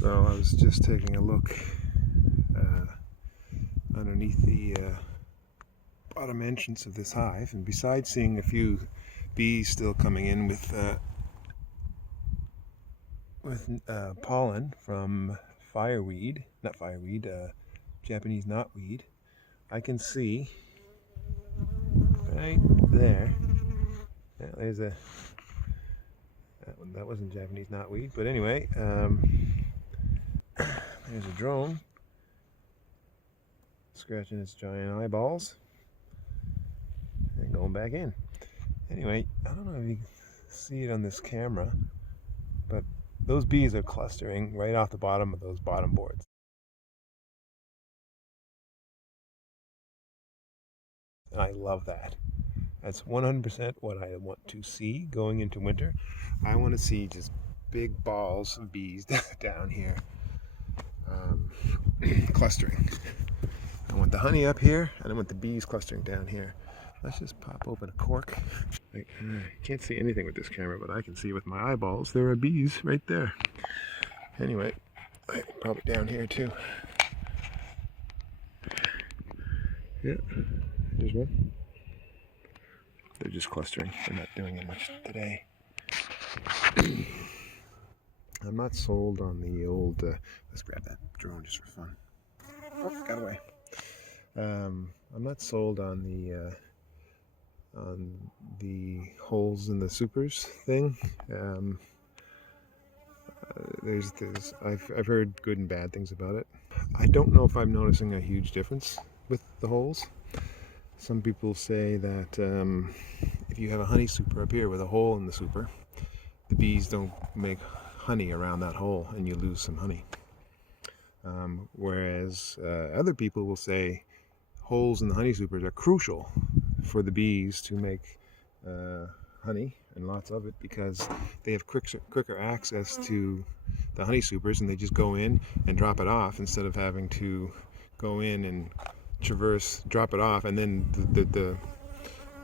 So I was just taking a look underneath the bottom entrance of this hive, and besides seeing a few bees still coming in with pollen from fireweed, not fireweed, Japanese knotweed, I can see right there. Yeah, there's that wasn't Japanese knotweed, but anyway, there's a drone scratching its giant eyeballs and going back in. Anyway, I don't know if you can see it on this camera, but those bees are clustering right off the bottom of those bottom boards. And I love that. That's 100% what I want to see going into winter. I want to see just big balls of bees down here clustering. I want the honey up here, and I want the bees clustering down here. Let's just pop open a cork. I can't see anything with this camera, but I can see with my eyeballs there are bees right there. Anyway, probably down here too. Yeah, there's one. They're just clustering. They're not doing much today. I'm not sold on the old. Let's grab that drone just for fun. Oh, got away. I'm not sold on the holes in the supers thing. I've heard good and bad things about it. I don't know if I'm noticing a huge difference with the holes. Some people say that if you have a honey super up here with a hole in the super, the bees don't make honey around that hole and you lose some honey. Whereas other people will say holes in the honey supers are crucial for the bees to make honey, and lots of it, because they have quicker access to the honey supers, and they just go in and drop it off instead of having to go in and drop it off, and then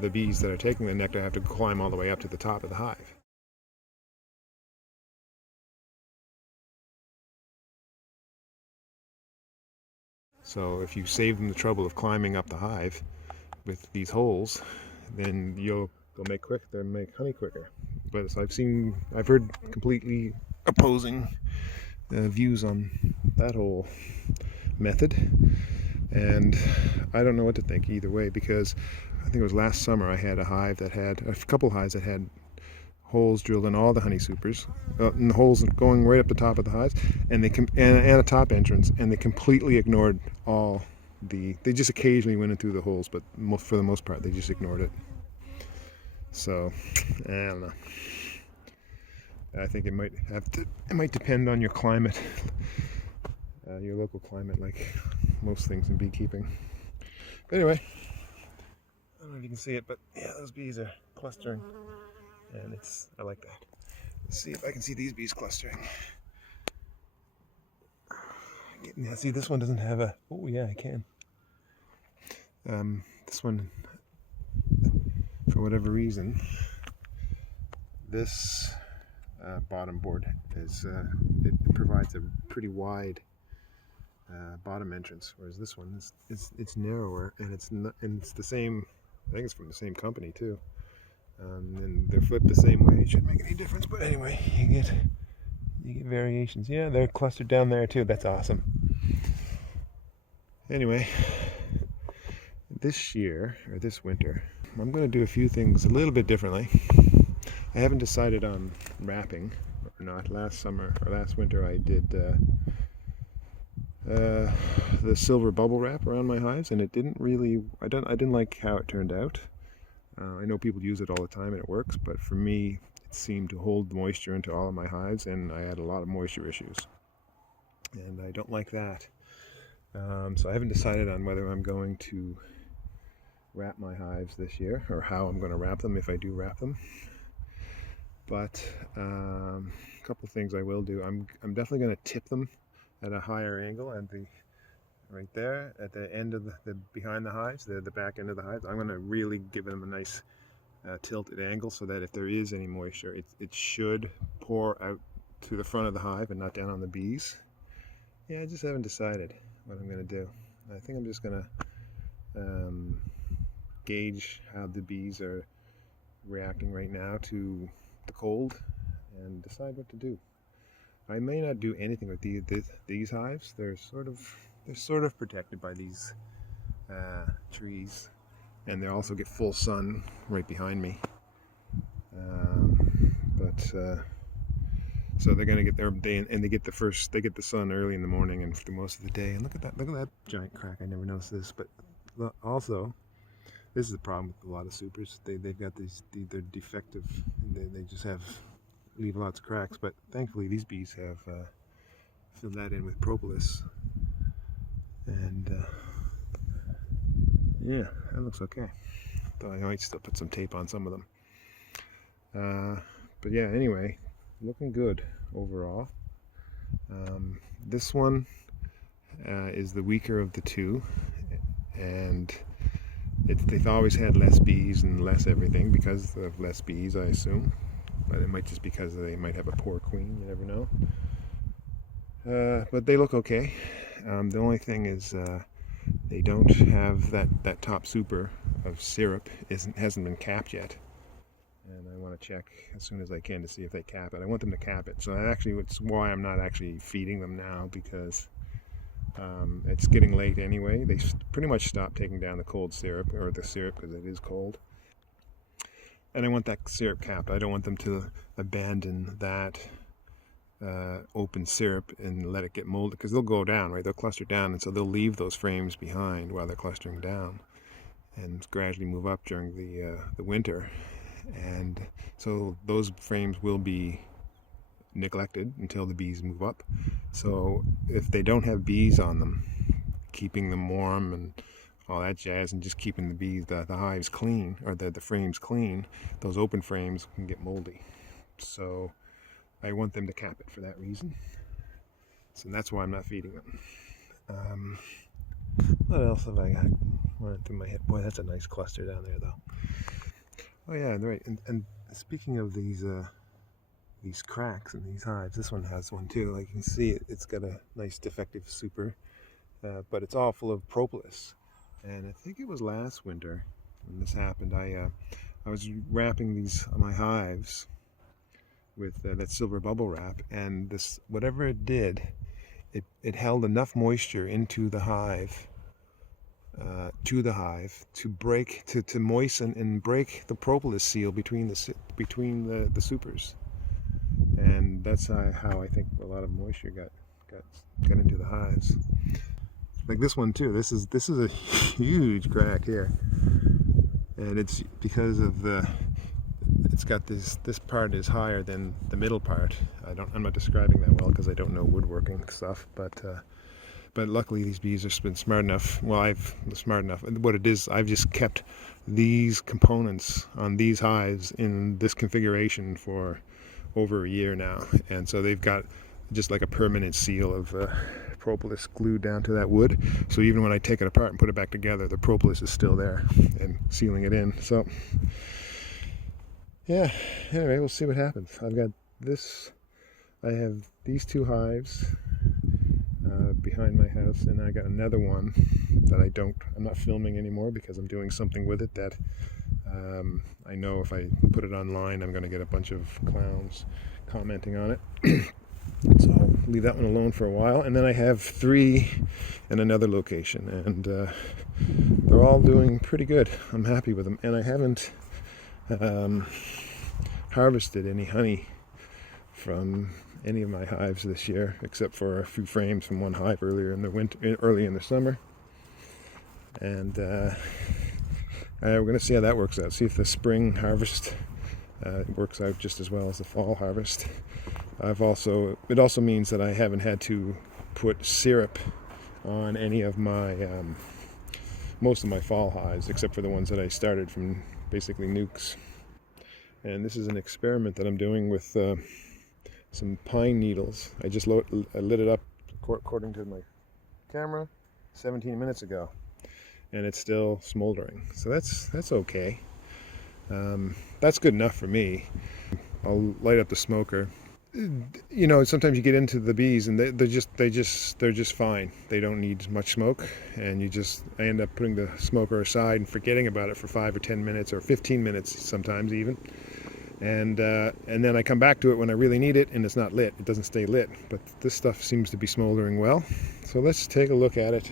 the bees that are taking the nectar have to climb all the way up to the top of the hive. So if you save them the trouble of climbing up the hive with these holes, then they'll make honey quicker. But so I've heard completely opposing views on that whole method, and I don't know what to think either way, because I think it was last summer I had a couple hives that had holes drilled in all the honey supers, and the holes going right up the top of the hives, and a top entrance, and they completely ignored they just occasionally went in through the holes, but for the most part they just ignored it. So I don't know. I think it might depend on your climate, your local climate, like most things in beekeeping. But anyway, I don't know if you can see it, but yeah, those bees are clustering, and I like that. Let's see if I can see these bees clustering. Yeah, see, this one doesn't have oh yeah, I can. This one, for whatever reason, this bottom board it provides a pretty wide bottom entrance, whereas this one it's narrower, and it's the same. I think it's from the same company too. And they're flipped the same way. It shouldn't make any difference, but anyway, you get variations. Yeah, they're clustered down there too. That's awesome. Anyway, this winter, I'm going to do a few things a little bit differently. I haven't decided on wrapping or not. Last winter I did the silver bubble wrap around my hives, and I didn't like how it turned out. I know people use it all the time and it works, but for me it seemed to hold moisture into all of my hives, and I had a lot of moisture issues, and I don't like that. So I haven't decided on whether I'm going to wrap my hives this year, or how I'm going to wrap them if I do wrap them. But a couple things I will do. I'm definitely going to tip them at a higher angle right there at the end of the behind the hives, the back end of the hives. I'm going to really give them a nice tilted angle, so that if there is any moisture, it should pour out to the front of the hive and not down on the bees. Yeah, I just haven't decided what I'm going to do. I think I'm just going to gauge how the bees are reacting right now to the cold and decide what to do. I may not do anything with these hives. They're sort of protected by these trees, and they also get full sun right behind me. But so they're gonna get their day, and they get the sun early in the morning and for most of the day. And look at that giant crack. I never noticed this, but also this is the problem with a lot of supers. They've got they're defective. They just leave lots of cracks. But thankfully these bees have filled that in with propolis, and yeah, that looks okay. Though I might still put some tape on some of them. But yeah, anyway, looking good overall. This one is the weaker of the two, and they've always had less bees and less everything because of less bees, I assume. But it might just because they might have a poor queen, you never know. But they look okay. The only thing is they don't have that top super of syrup hasn't been capped yet. And I want to check as soon as I can to see if they cap it. I want them to cap it. So it's why I'm not actually feeding them now, because it's getting late anyway. They pretty much stopped taking down the cold syrup, or the syrup, because it is cold. And I want that syrup capped. I don't want them to abandon that open syrup and let it get molded, because they'll go down, right? They'll cluster down, and so they'll leave those frames behind while they're clustering down and gradually move up during the winter. And so those frames will be neglected until the bees move up. So if they don't have bees on them, keeping them warm and all that jazz, and just keeping the hives clean, or the frames clean, those open frames can get moldy. So I want them to cap it for that reason. So that's why I'm not feeding them. What else have I got running through my head? Boy, that's a nice cluster down there, though. Oh yeah, right. And speaking of these cracks in these hives, this one has one too. Like you can see, it's got a nice defective super, but it's all full of propolis. And I think it was last winter when this happened. I was wrapping my hives with that silver bubble wrap, and this, whatever it did, it held enough moisture into the hive. To break, to moisten and break the propolis seal between the supers, and that's how I think a lot of moisture got into the hives. Like this one too. This is a huge crack here, and it's because of it's got this part is higher than the middle part. I'm not describing that well because I don't know woodworking stuff, but luckily these bees have been smart enough. Well, smart enough. What it is, I've just kept these components on these hives in this configuration for over a year now. And so they've got just like a permanent seal of propolis glued down to that wood. So even when I take it apart and put it back together, the propolis is still there and sealing it in. So yeah, anyway, we'll see what happens. I have these two hives behind my house, and I got another one that I'm not filming anymore because I'm doing something with it that I know if I put it online I'm going to get a bunch of clowns commenting on it. So I'll leave that one alone for a while. And then I have 3 in another location, and they're all doing pretty good. I'm happy with them, and I haven't harvested any honey from any of my hives this year, except for a few frames from one hive early in the summer. And we're going to see how that works out. See if the spring harvest works out just as well as the fall harvest. It also means that I haven't had to put syrup on any of my most of my fall hives, except for the ones that I started from basically nukes. And this is an experiment that I'm doing with some pine needles. I just lit it up according to my camera 17 minutes ago, and it's still smoldering. So that's okay. That's good enough for me. I'll light up the smoker, you know, sometimes you get into the bees and they're just fine. They don't need much smoke, and I end up putting the smoker aside and forgetting about it for 5 or 10 minutes or 15 minutes sometimes even. And then I come back to it when I really need it, and it's not lit. It doesn't stay lit. But this stuff seems to be smoldering well. So let's take a look at it.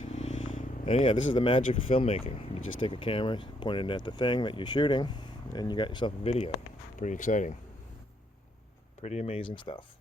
And yeah, this is the magic of filmmaking. You just take a camera, point it at the thing that you're shooting, and you got yourself a video. Pretty exciting. Pretty amazing stuff.